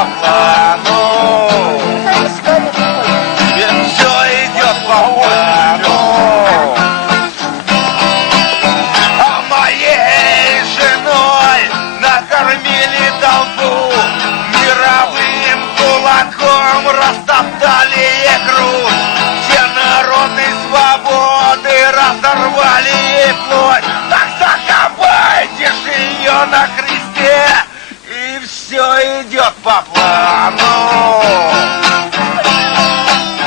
обману. Ведь все идет по плану. А моей женой накормили толпу, мировым кулаком растоптали игру. Все народы свободы разорвали ей плоть. Так закопайтесь ее нахрен по плану.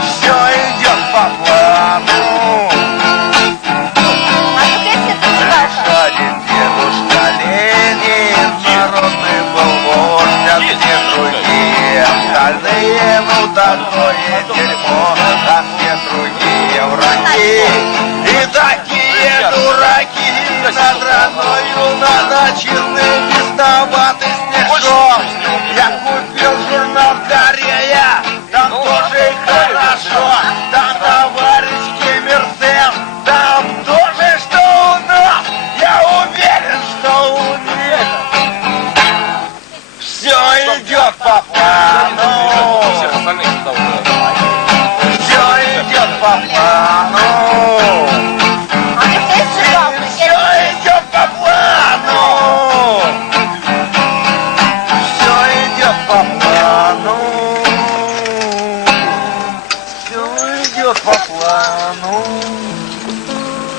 Все идет по плану. Лишь один дедушка Ленин, народный был вождь, а все другие остальные, ну такое дерьмо, а все другие враги. идет по плану.